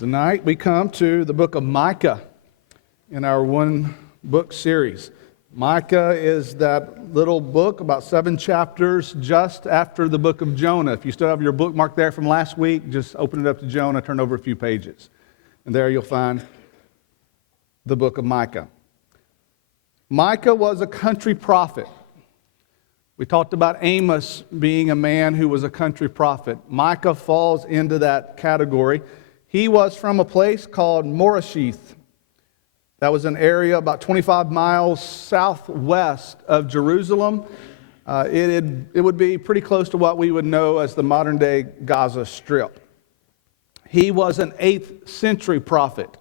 Tonight we come to the book of Micah in our one book series. Micah is that little book, about 7 chapters, just after the book of Jonah. If you still have your bookmark there from last week, just open it up to Jonah, turn over a few pages. And there you'll find the book of Micah. Micah was a country prophet. We talked about Amos being a man who was a country prophet. Micah falls into that category. He was from a place called Morasheth. That was an area about 25 miles southwest of Jerusalem. It would be pretty close to what we would know as the modern-day Gaza Strip. He was an 8th century prophet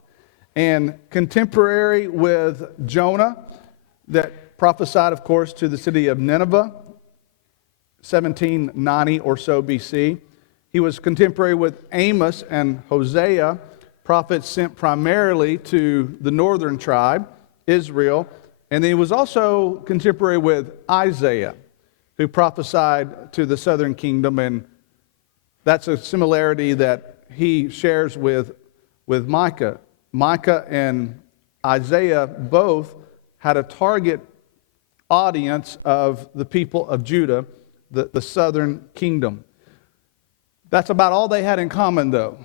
and contemporary with Jonah, that prophesied, of course, to the city of Nineveh, 1790 or so BC. He was contemporary with Amos and Hosea, prophets sent primarily to the northern tribe, Israel. And then he was also contemporary with Isaiah, who prophesied to the southern kingdom. And that's a similarity that he shares with Micah. Micah and Isaiah both had a target audience of the people of Judah, the southern kingdom. That's about all they had in common, though.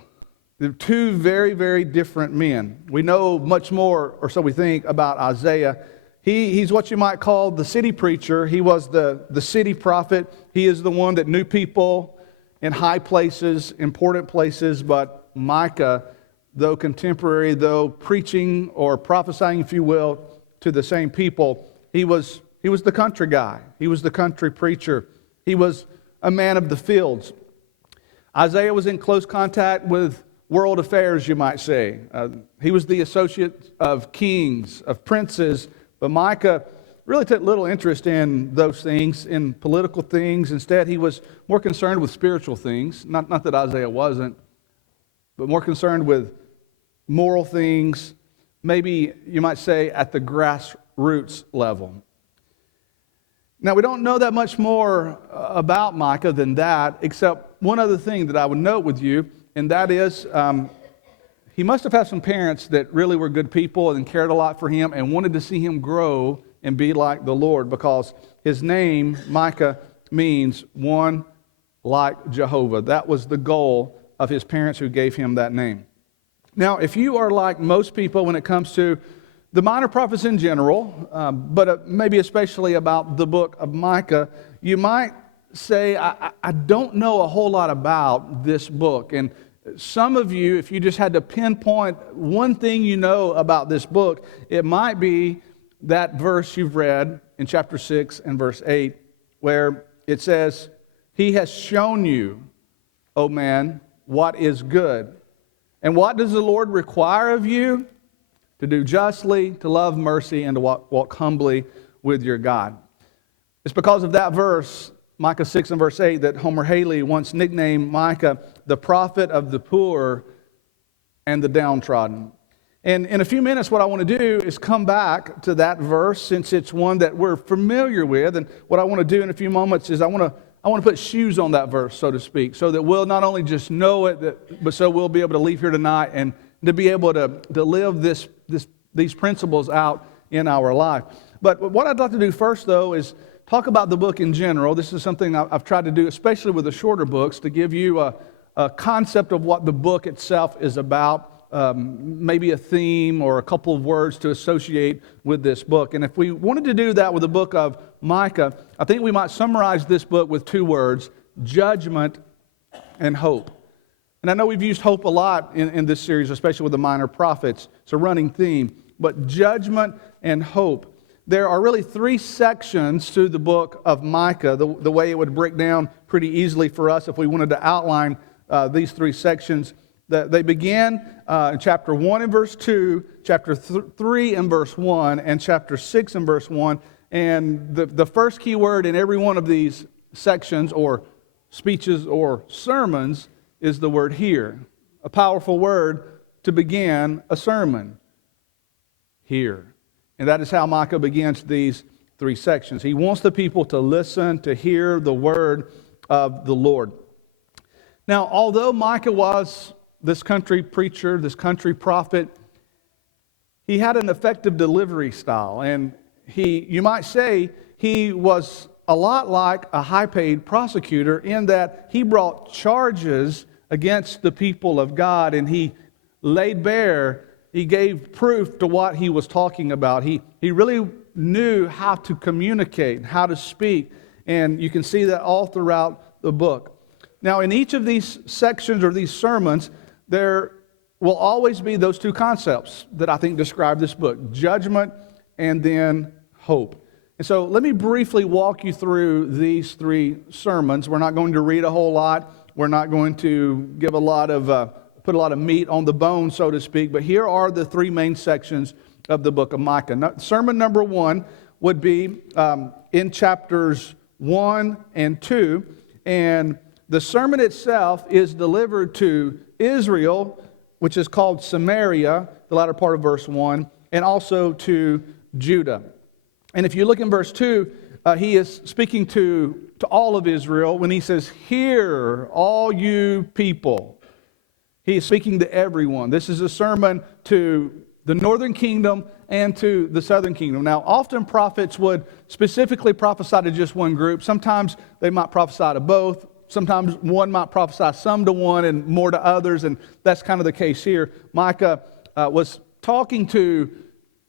They're two very, very different men. We know much more, or so we think, about Isaiah. He's what you might call the city preacher. He was the city prophet. He is the one that knew people in high places, important places. But Micah, though contemporary, though preaching or prophesying, if you will, to the same people, he was the country guy. He was the country preacher. He was a man of the fields. Isaiah was in close contact with world affairs, you might say. He was the associate of kings, of princes, but Micah really took little interest in those things, in political things. Instead, he was more concerned with spiritual things. Not that Isaiah wasn't, but more concerned with moral things, maybe you might say at the grassroots level. Now, we don't know that much more about Micah than that, except one other thing that I would note with you, and that is he must have had some parents that really were good people and cared a lot for him and wanted to see him grow and be like the Lord, because his name, Micah, means one like Jehovah. That was the goal of his parents who gave him that name. Now, if you are like most people when it comes to the minor prophets in general, but maybe especially about the book of Micah, you might say, I don't know a whole lot about this book. And some of you, if you just had to pinpoint one thing you know about this book, it might be that verse you've read in chapter 6 and verse 8, where it says, "He has shown you, O man, what is good. And what does the Lord require of you? To do justly, to love mercy, and to walk humbly with your God." It's because of that verse, Micah 6 and verse 8, that Homer Haley once nicknamed Micah the prophet of the poor and the downtrodden. And in a few minutes, what I want to do is come back to that verse, since it's one that we're familiar with. And what I want to do in a few moments is I want to put shoes on that verse, so to speak, so that we'll not only just know it, but so we'll be able to leave here tonight and to be able to live these principles out in our life. But what I'd like to do first, though, is talk about the book in general. This is something I've tried to do, especially with the shorter books, to give you a concept of what the book itself is about, maybe a theme or a couple of words to associate with this book. And if we wanted to do that with the book of Micah, I think we might summarize this book with 2 words: judgment and hope. And I know we've used hope a lot in this series, especially with the minor prophets. It's a running theme. But judgment and hope. There are really 3 sections to the book of Micah, the way it would break down pretty easily for us if we wanted to outline these 3 sections. They begin in chapter 1 and verse 2, chapter 3 and verse 1, and chapter 6 and verse 1. And the first key word in every one of these sections or speeches or sermons is the word "hear." A powerful word to begin a sermon. Hear. And that is how Micah begins these 3 sections. He wants the people to listen, to hear the word of the Lord. Now, although Micah was this country preacher, this country prophet, he had an effective delivery style. And you might say he was a lot like a high-paid prosecutor in that he brought charges against the people of God, and he laid bare, he gave proof to what he was talking about. He really knew how to communicate, how to speak, and you can see that all throughout the book. Now, in each of these sections or these sermons, there will always be those two concepts that I think describe this book: judgment and then hope. And so let me briefly walk you through these three sermons. We're not going to read a whole lot. We're not going to give put a lot of meat on the bone, so to speak. But here are the three main sections of the book of Micah. Sermon number 1 would be in chapters 1 and 2. And the sermon itself is delivered to Israel, which is called Samaria, the latter part of verse 1, and also to Judah. And if you look in verse 2, he is speaking to all of Israel when he says, "Hear, all you people." He is speaking to everyone. This is a sermon to the northern kingdom and to the southern kingdom. Now, often prophets would specifically prophesy to just one group. Sometimes they might prophesy to both. Sometimes one might prophesy some to one and more to others, and that's kind of the case here. Micah was talking to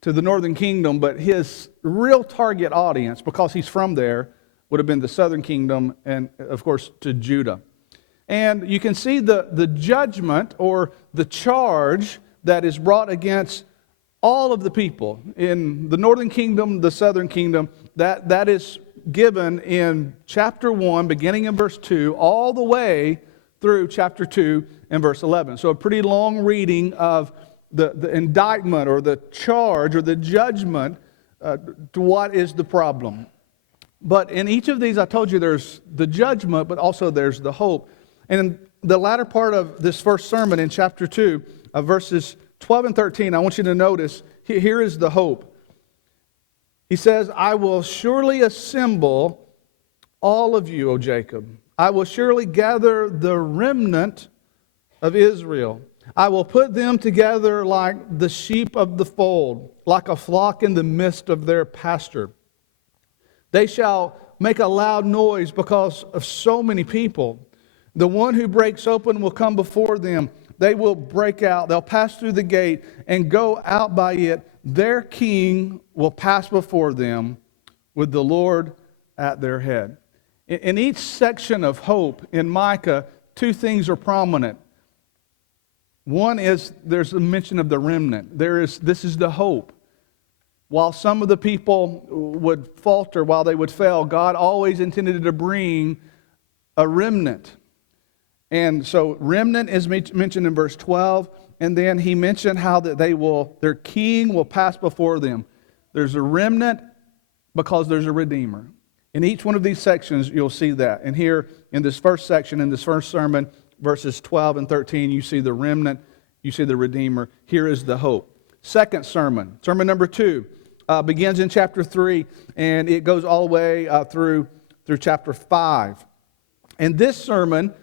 the northern kingdom, but his real target audience, because he's from there, would have been the southern kingdom and, of course, to Judah. And you can see the judgment or the charge that is brought against all of the people in the northern kingdom, the southern kingdom, that is given in chapter 1, beginning in verse 2, all the way through chapter 2 and verse 11. So a pretty long reading of the indictment or the charge or the judgment to what is the problem. But in each of these, I told you there's the judgment, but also there's the hope. And in the latter part of this first sermon in chapter 2, verses 12 and 13, I want you to notice, here is the hope. He says, "I will surely assemble all of you, O Jacob. I will surely gather the remnant of Israel. I will put them together like the sheep of the fold, like a flock in the midst of their pasture. They shall make a loud noise because of so many people. The one who breaks open will come before them. They will break out. They'll pass through the gate and go out by it. Their king will pass before them with the Lord at their head." In each section of hope in Micah, two things are prominent. One is there's a mention of the remnant. This is the hope. While some of the people would falter, while they would fail, God always intended to bring a remnant. And so remnant is mentioned in verse 12, and then he mentioned how that their king will pass before them. There's a remnant because there's a redeemer. In each one of these sections, you'll see that. And here in this first section, in this first sermon, verses 12 and 13, you see the remnant, you see the redeemer. Here is the hope. Second sermon number 2, begins in chapter 3, and it goes all the way through chapter 5. And this sermon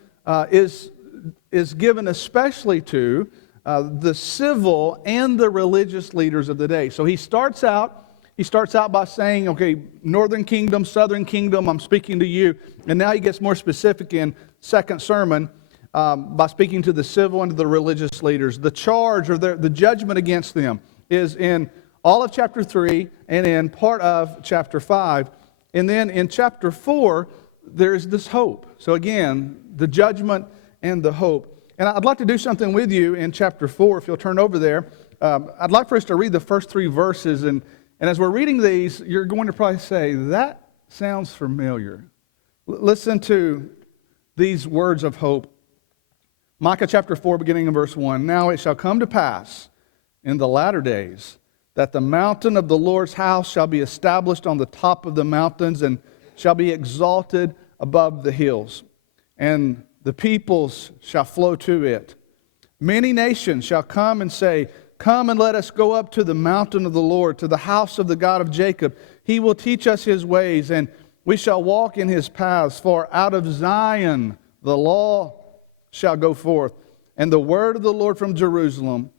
is given especially to the civil and the religious leaders of the day. So he starts out by saying, okay, northern kingdom, southern kingdom, I'm speaking to you. And now he gets more specific in second sermon by speaking to the civil and to the religious leaders. The charge or the judgment against them is in all of chapter 3 and in part of chapter 5. And then in chapter 4, there's this hope. So again, the judgment and the hope. And I'd like to do something with you in chapter 4, if you'll turn over there. I'd like for us to read the first 3 verses. And as we're reading these, you're going to probably say, that sounds familiar. Listen to these words of hope. Micah chapter 4, beginning in verse 1. "Now it shall come to pass in the latter days that the mountain of the Lord's house shall be established on the top of the mountains and shall be exalted above the hills. And the peoples shall flow to it. Many nations shall come and say, Come and let us go up to the mountain of the Lord, to the house of the God of Jacob. He will teach us his ways, and we shall walk in his paths. For out of Zion the law shall go forth, and the word of the Lord from Jerusalem.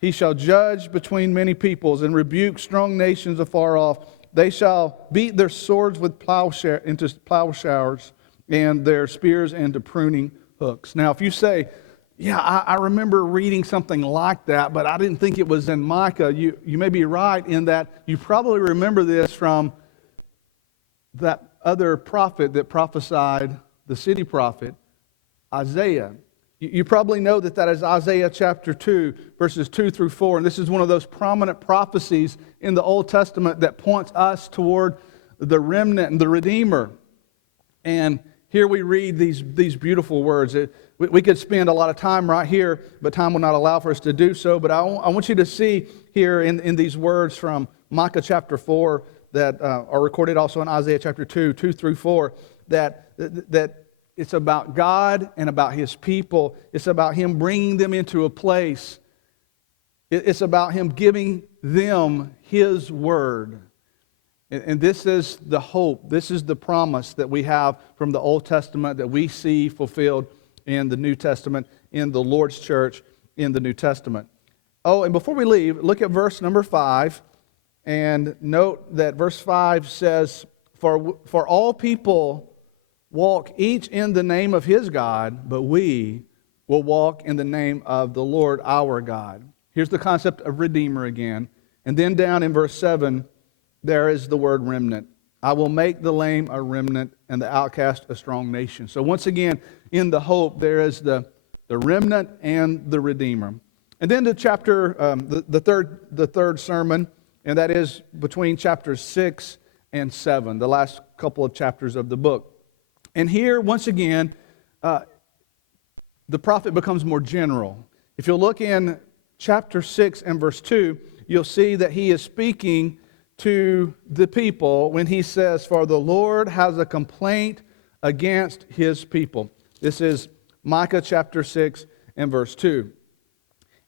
He shall judge between many peoples and rebuke strong nations afar off. They shall beat their swords with into plowshares and their spears into pruning hooks. Now, if you say, yeah, I remember reading something like that, but I didn't think it was in Micah, you may be right in that you probably remember this from that other prophet that prophesied, the city prophet, Isaiah. You probably know that is Isaiah chapter 2, verses 2 through 4. And this is one of those prominent prophecies in the Old Testament that points us toward the remnant and the Redeemer. And here we read these beautiful words. We could spend a lot of time right here, but time will not allow for us to do so. But I want you to see here in these words from Micah chapter 4 that are recorded also in Isaiah chapter 2, 2 through 4, that it's about God and about His people. It's about Him bringing them into a place. It's about Him giving them His word. And this is the hope. This is the promise that we have from the Old Testament that we see fulfilled in the New Testament, in the Lord's church, in the New Testament. Oh, and before we leave, look at verse number 5. And note that verse 5 says, For all people walk each in the name of his God, but we will walk in the name of the Lord our God. Here's the concept of Redeemer again. And then down in verse 7, there is the word remnant. I will make the lame a remnant and the outcast a strong nation. So once again, in the hope, there is the remnant and the Redeemer. And then the chapter, the third sermon, and that is between chapters 6 and 7, the last couple of chapters of the book. And here, once again, the prophet becomes more general. If you'll look in chapter 6 and verse 2, you'll see that he is speaking to the people when he says, For the Lord has a complaint against his people. This is Micah chapter 6 and verse 2.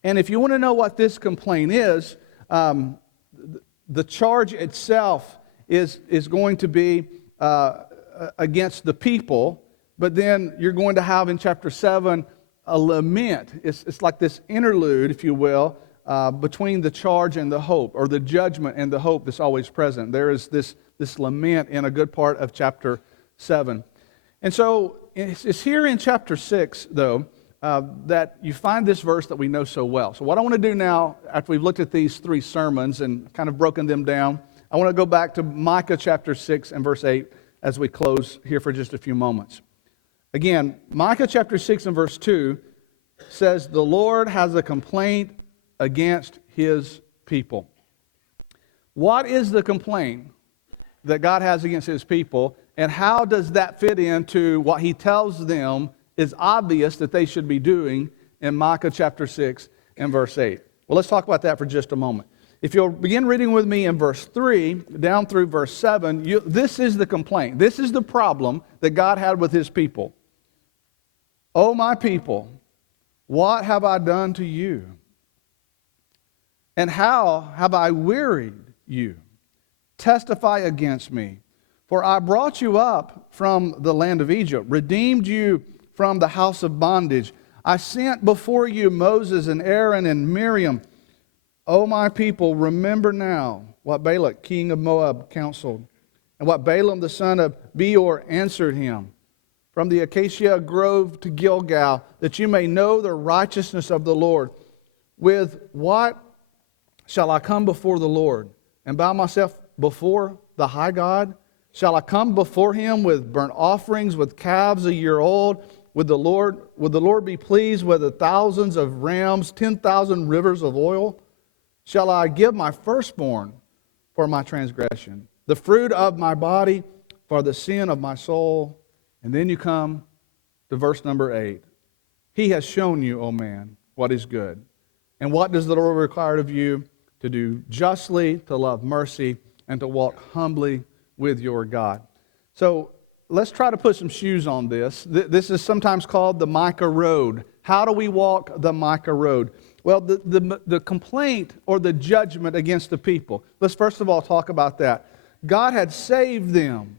And if you want to know what this complaint is, the charge itself is going to be against the people, but then you're going to have in chapter 7 a lament. It's like this interlude, if you will, between the charge and the hope, or the judgment and the hope that's always present. There is this lament in a good part of chapter 7. And so it's here in chapter 6, though, that you find this verse that we know so well. So what I want to do now, after we've looked at these three sermons and kind of broken them down, I want to go back to Micah chapter 6 and verse 8 as we close here for just a few moments. Again, Micah chapter 6 and verse 2 says, The Lord has a complaint against his people. What is the complaint that God has against his people, and how does that fit into what he tells them is obvious that they should be doing in Micah chapter 6 and verse 8? Well, let's talk about that for just a moment. If you'll begin reading with me in verse 3 down through verse 7, this is the complaint. This is the problem that God had with his people. O my people, what have I done to you? And how have I wearied you? Testify against me. For I brought you up from the land of Egypt, redeemed you from the house of bondage. I sent before you Moses and Aaron and Miriam. O my people, remember now what Balak, king of Moab, counseled, and what Balaam the son of Beor answered him. From the acacia grove to Gilgal, that you may know the righteousness of the Lord. With what shall I come before the Lord, and bow myself before the high God? Shall I come before him with burnt offerings, with calves a year old? Would the Lord be pleased with the thousands of rams, 10,000 rivers of oil? Shall I give my firstborn for my transgression, the fruit of my body for the sin of my soul? And then you come to verse number 8. He has shown you, O man, what is good. And what does the Lord require of you? To do justly, to love mercy, and to walk humbly with your God. So let's try to put some shoes on this. This is sometimes called the Micah Road. How do we walk the Micah Road? Well, the complaint or the judgment against the people. Let's first of all talk about that. God had saved them.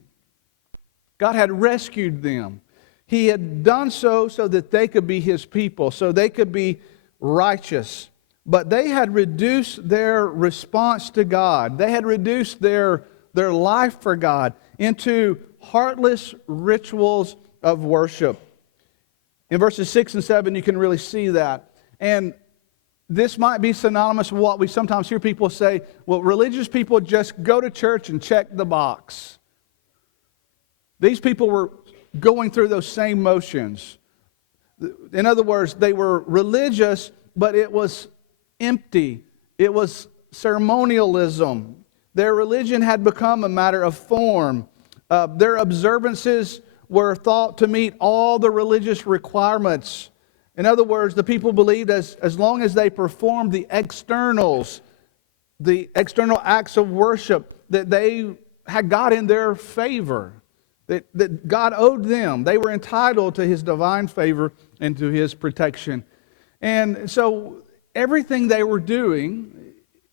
God had rescued them. He had done so that they could be his people, so they could be righteous. But they had reduced their response to God. They had reduced their life for God into heartless rituals of worship. In verses 6 and 7, you can really see that. And this might be synonymous with what we sometimes hear people say, well, religious people just go to church and check the box. These people were going through those same motions. In other words, they were religious, but it was empty. It was ceremonialism. Their religion had become a matter of form. Their observances were thought to meet all the religious requirements. In other words, the people believed as long as they performed the externals, the external acts of worship, that they had God in their favor, that God owed them. They were entitled to his divine favor and to his protection. And so everything they were doing,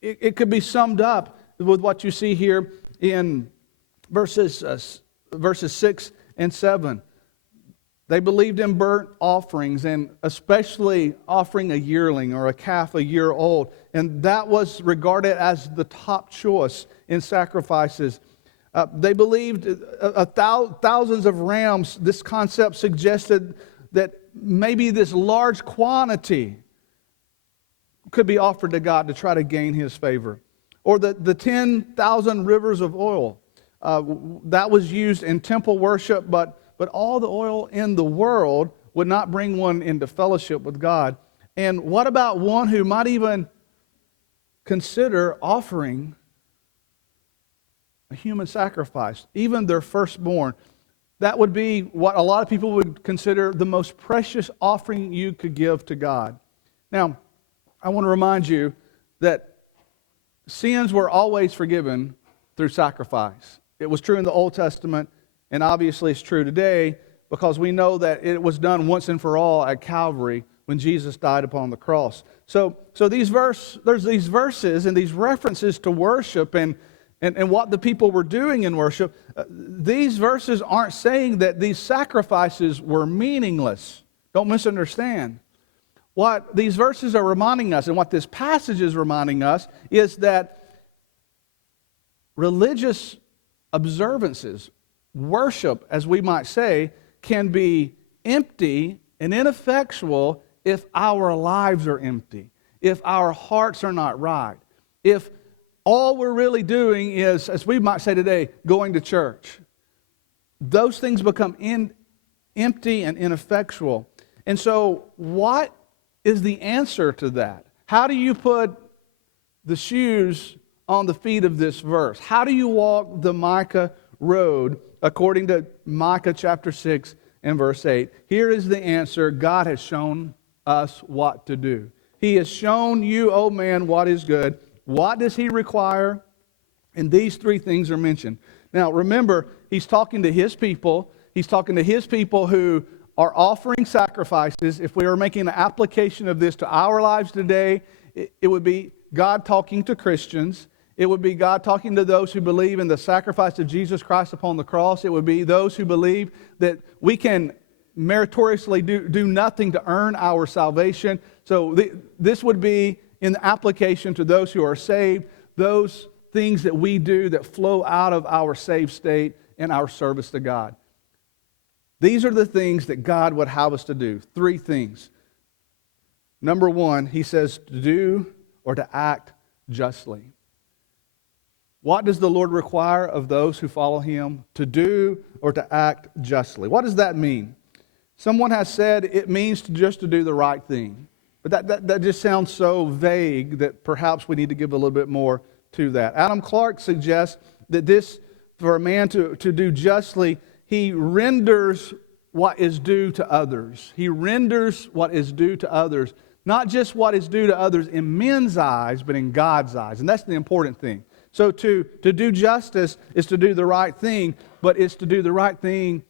it could be summed up with what you see here in verses 6 and 7. They believed in burnt offerings, and especially offering a yearling or a calf a year old. And that was regarded as the top choice in sacrifices. They believed thousands of rams. This concept suggested that maybe this large quantity could be offered to God to try to gain his favor. Or the 10,000 rivers of oil. That was used in temple worship, but all the oil in the world would not bring one into fellowship with God. And what about one who might even consider offering a human sacrifice, even their firstborn? That would be what a lot of people would consider the most precious offering you could give to God. Now, I want to remind you that sins were always forgiven through sacrifice. It was true in the Old Testament, and obviously it's true today, because we know that it was done once and for all at Calvary when Jesus died upon the cross. So there's these verses and these references to worship and what the people were doing in worship. These verses aren't saying that these sacrifices were meaningless. Don't misunderstand. What these verses are reminding us, and what this passage is reminding us, is that religious observances, worship, as we might say, can be empty and ineffectual if our lives are empty, if our hearts are not right, if all we're really doing is, as we might say today, going to church. Those things become empty and ineffectual. And so what is the answer to that? How do you put the shoes on the feet of this verse? How do you walk the Micah road according to Micah chapter 6 and verse 8? Here is the answer. God has shown us what to do. He has shown you, O man, what is good. What does he require? And these three things are mentioned. Now remember, he's talking to his people. He's talking to his people who are offering sacrifices. If we were making an application of this to our lives today, it would be God talking to Christians. It would be God talking to those who believe in the sacrifice of Jesus Christ upon the cross. It would be those who believe that we can meritoriously do nothing to earn our salvation. So this would be in the application to those who are saved, those things that we do that flow out of our saved state and our service to God. These are the things that God would have us to do. Three things. Number one, he says to do or to act justly. What does the Lord require of those who follow him? To do or to act justly. What does that mean? Someone has said it means just to do the right thing. But that just sounds so vague that perhaps we need to give a little bit more to that. Adam Clark suggests that this, for a man to do justly, he renders what is due to others. He renders what is due to others. Not just what is due to others in men's eyes, but in God's eyes. And that's the important thing. So to do justice is to do the right thing, but it's to do the right thing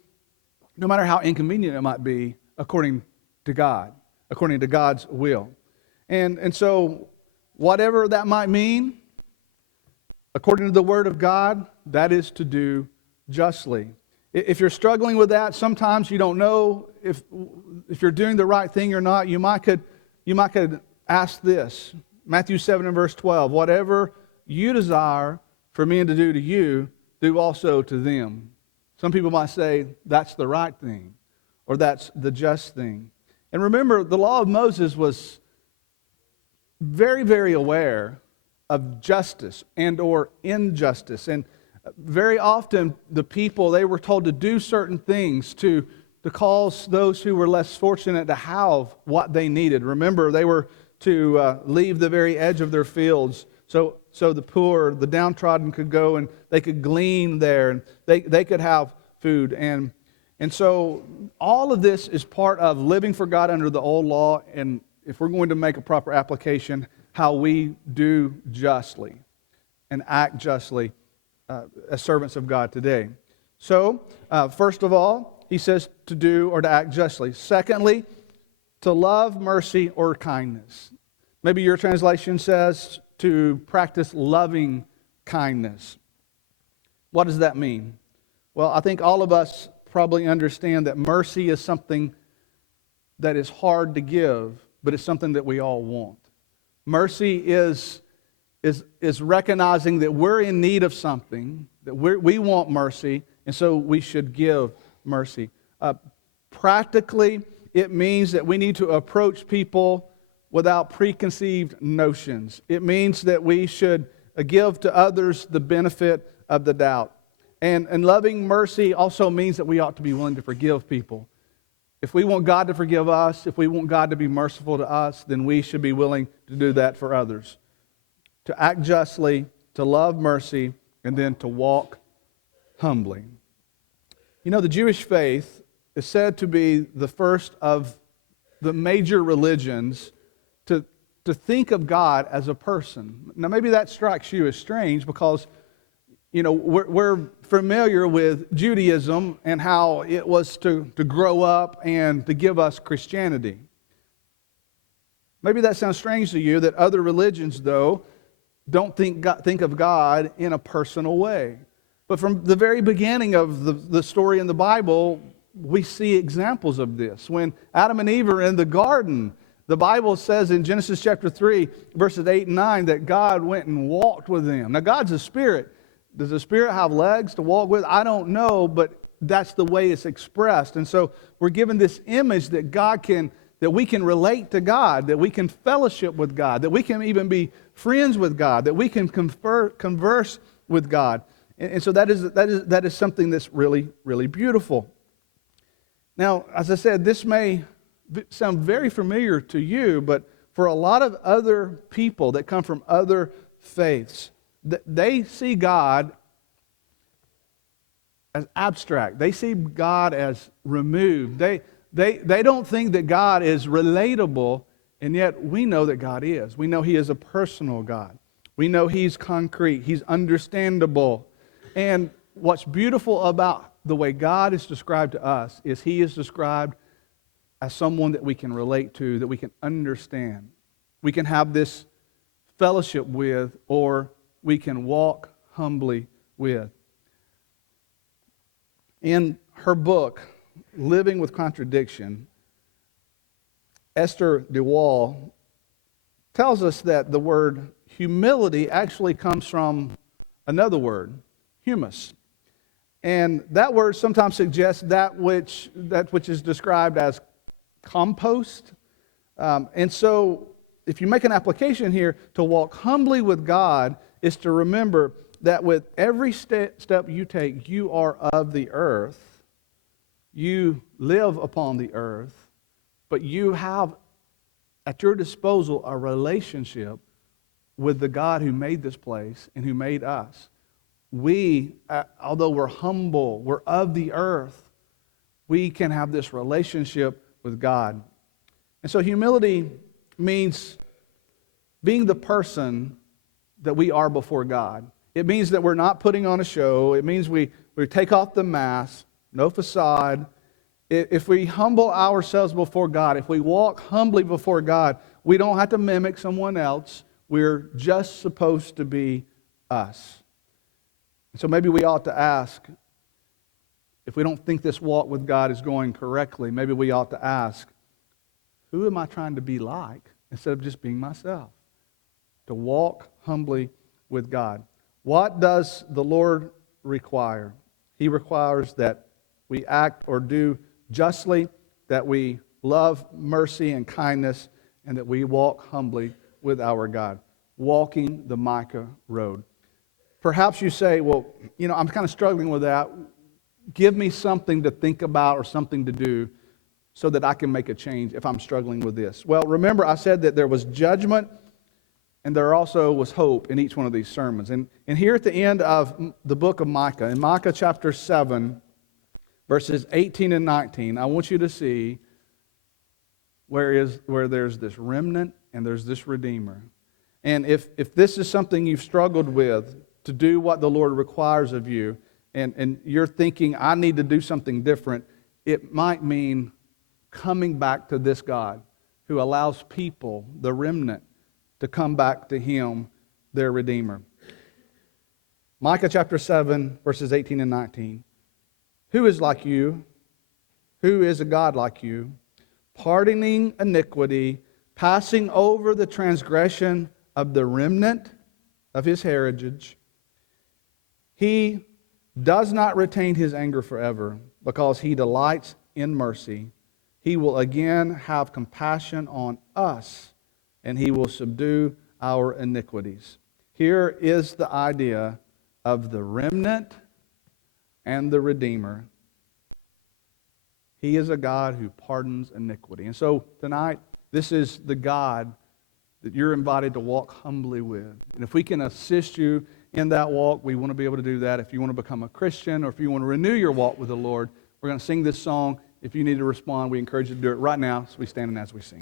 no matter how inconvenient it might be, according to God, according to God's will. And so whatever that might mean, according to the Word of God, that is to do justly. If you're struggling with that, sometimes you don't know if you're doing the right thing or not. You might could ask this. Matthew 7 and verse 12, whatever you desire for men to do to you, do also to them. Some people might say that's the right thing, or that's the just thing. And remember, the law of Moses was very, very aware of justice and or injustice. And very often the people, they were told to do certain things to cause those who were less fortunate to have what they needed. Remember, they were to leave the very edge of their fields so the poor, the downtrodden could go and they could glean there and they could have food. And so all of this is part of living for God under the old law, and if we're going to make a proper application, how we do justly and act justly as servants of God today. So, first of all, he says to do or to act justly. Secondly, to love mercy or kindness. Maybe your translation says to practice loving kindness. What does that mean? Well, I think all of us probably understand that mercy is something that is hard to give, but it's something that we all want. Mercy is recognizing that we're in need of something, that we want mercy, and so we should give mercy. Practically, it means that we need to approach people without preconceived notions. It means that we should give to others the benefit of the doubt. And loving mercy also means that we ought to be willing to forgive people. If we want God to forgive us, if we want God to be merciful to us, then we should be willing to do that for others. To act justly, to love mercy, and then to walk humbly. You know, the Jewish faith is said to be the first of the major religions to think of God as a person. Now, maybe that strikes you as strange because, you know, we're familiar with Judaism and how it was to grow up and to give us Christianity. Maybe that sounds strange to you that other religions, though, don't think of God in a personal way. But from the very beginning of the story in the Bible, we see examples of this. When Adam and Eve are in the garden, the Bible says in Genesis chapter 3, verses 8 and 9, that God went and walked with them. Now, God's a spirit. Does the spirit have legs to walk with? I don't know, but that's the way it's expressed. And so we're given this image that that we can relate to God, that we can fellowship with God, that we can even be friends with God, that we can converse with God. And so that is something that's really, really beautiful. Now, as I said, this may sound very familiar to you, but for a lot of other people that come from other faiths, they see God as abstract. They see God as removed. They don't think that God is relatable, and yet we know that God is. We know He is a personal God. We know He's concrete. He's understandable. And what's beautiful about the way God is described to us is He is described as someone that we can relate to, that we can understand. We can have this fellowship with, or we can walk humbly with. In her book, Living with Contradiction, Esther DeWall tells us that the word humility actually comes from another word, humus. And that word sometimes suggests that which is described as compost. And so if you make an application here, to walk humbly with God is to remember that with every step you take, you are of the earth. You live upon the earth, but you have at your disposal a relationship with the God who made this place and who made us. We, although we're humble, we're of the earth, we can have this relationship with God. And so humility means being the person that we are before God. It means that we're not putting on a show. It means we take off the mask, no facade. If we humble ourselves before God, if we walk humbly before God, we don't have to mimic someone else. We're just supposed to be us. So maybe we ought to ask, if we don't think this walk with God is going correctly, maybe we ought to ask, who am I trying to be like instead of just being myself? To walk humbly with God. What does the Lord require? He requires that we act or do justly, that we love mercy and kindness, and that we walk humbly with our God, walking the Micah road. Perhaps you say, well, I'm kind of struggling with that. Give me something to think about or something to do so that I can make a change if I'm struggling with this. Well, remember I said that there was judgment and there also was hope in each one of these sermons. And here at the end of the book of Micah, in Micah chapter 7, verses 18 and 19, I want you to see where there's this remnant and there's this Redeemer. And if this is something you've struggled with, to do what the Lord requires of you, and you're thinking, I need to do something different, it might mean coming back to this God who allows people, the remnant, to come back to Him, their Redeemer. Micah chapter 7, verses 18 and 19. Who is like you? Who is a God like you? Pardoning iniquity, passing over the transgression of the remnant of His heritage. He does not retain His anger forever, because He delights in mercy. He will again have compassion on us, and He will subdue our iniquities. Here is the idea of the remnant and the Redeemer. He is a God who pardons iniquity. And so tonight, this is the God that you're invited to walk humbly with. And if we can assist you in that walk, we want to be able to do that. If you want to become a Christian or if you want to renew your walk with the Lord, we're going to sing this song. If you need to respond, we encourage you to do it right now as we stand and as we sing.